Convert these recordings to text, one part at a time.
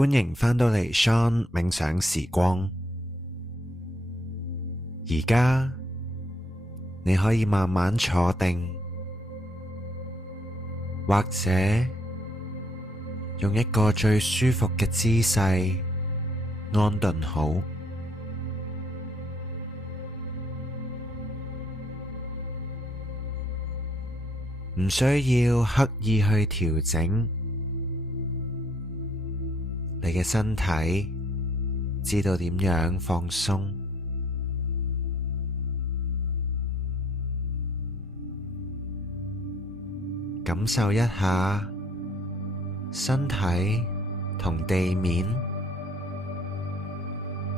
歡迎返到嚟 Sean 冥想時光。而家你可以慢慢坐定，或者用一個最舒服嘅姿勢安頓好，唔需要刻意去調整。你嘅身體知道點樣放鬆，感受一下身體同地面，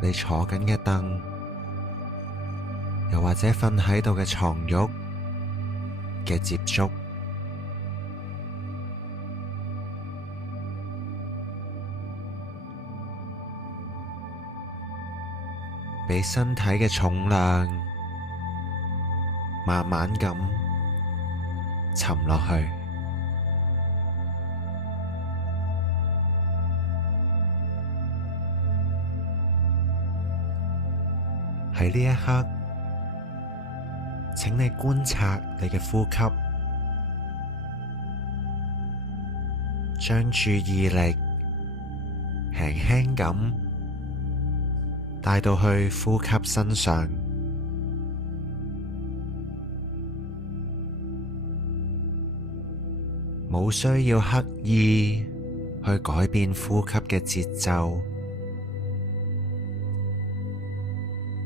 你坐緊嘅凳，又或者瞓喺度嘅床褥嘅接觸。俾身體嘅重量慢慢咁沉落去。喺呢一刻，請你觀察你嘅呼吸，將注意力輕輕咁帶到去呼吸身上，冇需要刻意去改變呼吸嘅節奏，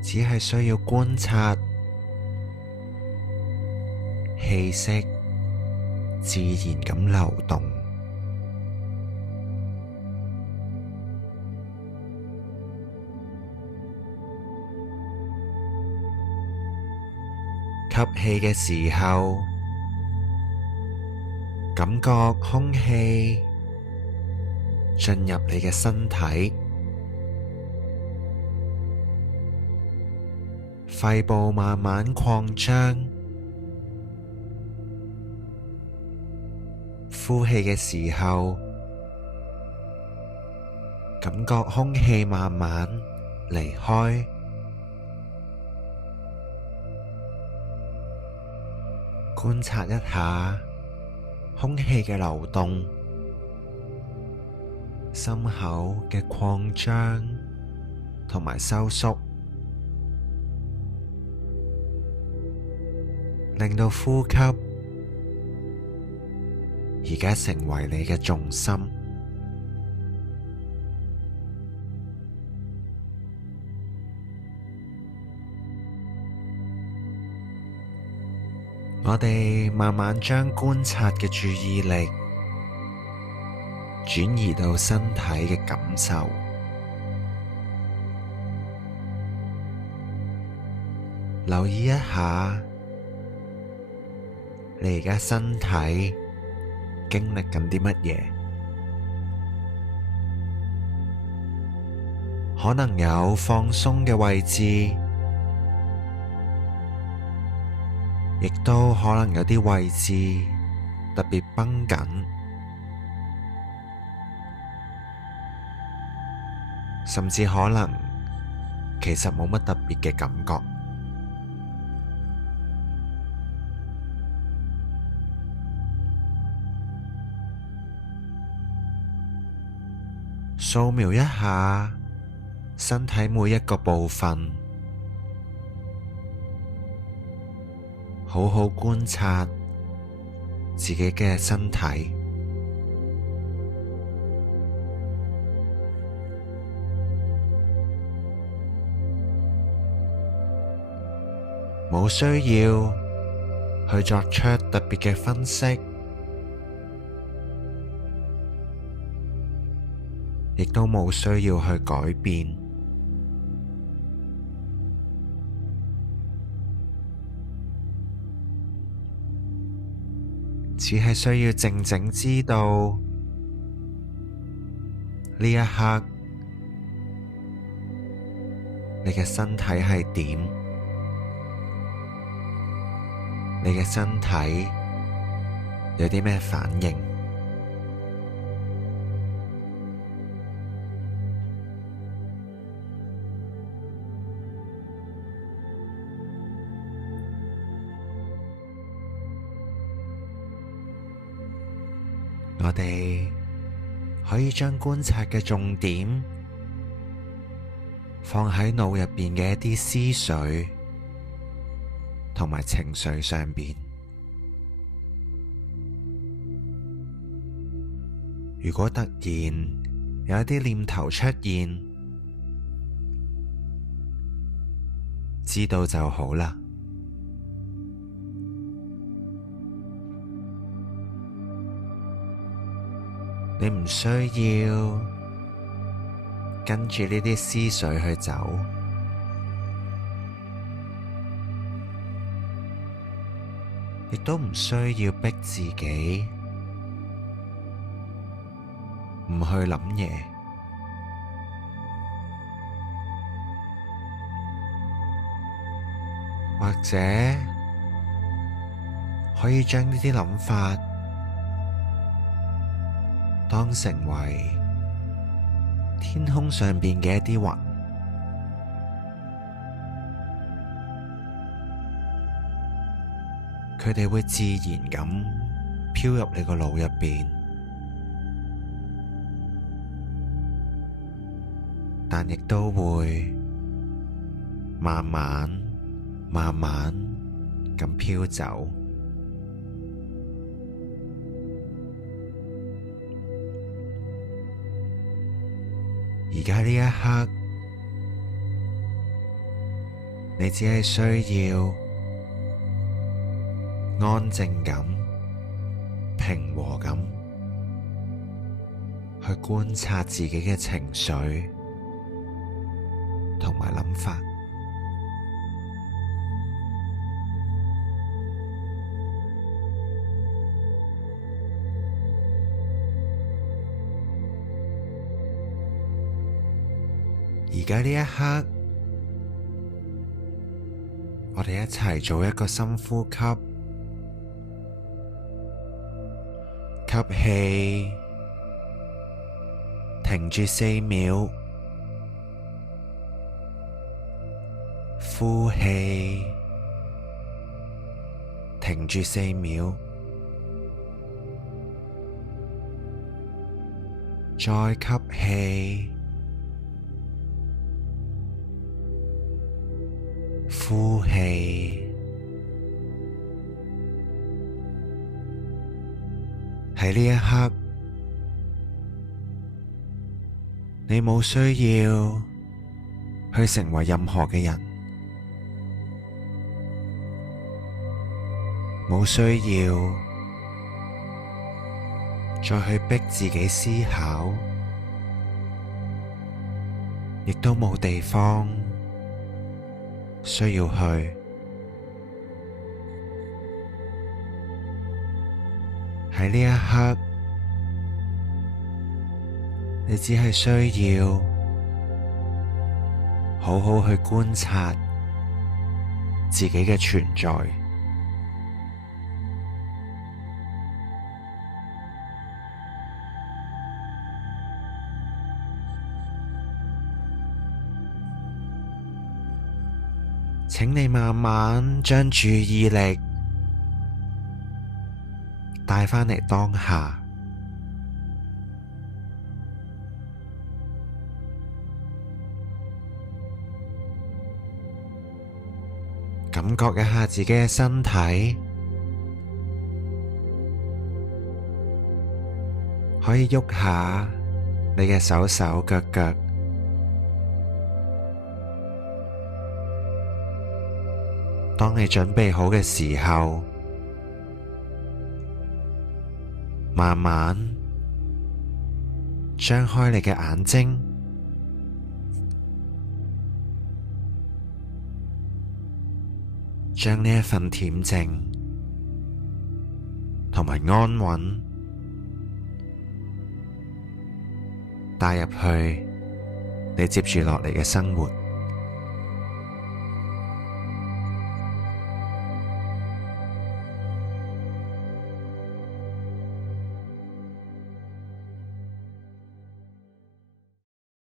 只係需要觀察氣息自然咁流動。吸氣嘅時候，感覺空氣進入你嘅身體，肺部慢慢擴張。呼氣嘅時候，感覺空氣慢慢離開。觀察一下空氣嘅流動，心口嘅擴張同埋收縮，令到呼吸而家成為你嘅重心。我哋慢慢將觀察嘅注意力轉移到身體嘅感受，留意一下你而家身體經歷緊啲乜嘢，可能有放鬆嘅位置，亦都可能有啲位置特別繃緊，甚至可能其實冇乜特別嘅感覺。掃描一下身體每一個部分，好好觀察自己嘅身體，冇需要去作出特別嘅分析，亦都冇需要去改變。只係需要靜靜知道呢一刻你嘅身體係點，你嘅身體有啲咩反應。我哋可以將觀察嘅重點放喺腦入邊嘅一啲思緒同埋情緒上邊。如果突然有一啲念頭出現，知道就好啦。你唔需要跟住呢啲思緒去走，亦都唔需要逼自己唔去諗嘢，或者可以將呢啲諗法當成為天空上邊嘅一啲雲，佢哋會自然咁飄入你個腦入邊，但亦都會慢慢咁飄走。而家呢一刻，你只係需要安靜咁、平和咁去觀察自己嘅情緒同埋諗法。而家呢一刻，我哋一齊做一個深呼吸，吸氣，停住4秒，呼氣，停住4秒，再吸氣，呼氣。喺呢一刻，你冇需要去成為任何嘅人，冇需要再去逼自己思考，亦都冇地方需要去。喺呢一刻，你只係需要好好去觀察自己嘅存在。請你慢慢將注意力帶返嚟當下，感覺一下自己嘅身體，可以喐下你嘅手手腳腳。當你準備好嘅時候，慢慢張開你嘅眼睛，將呢一份恬靜同埋安穩帶入去你接住落嚟嘅生活。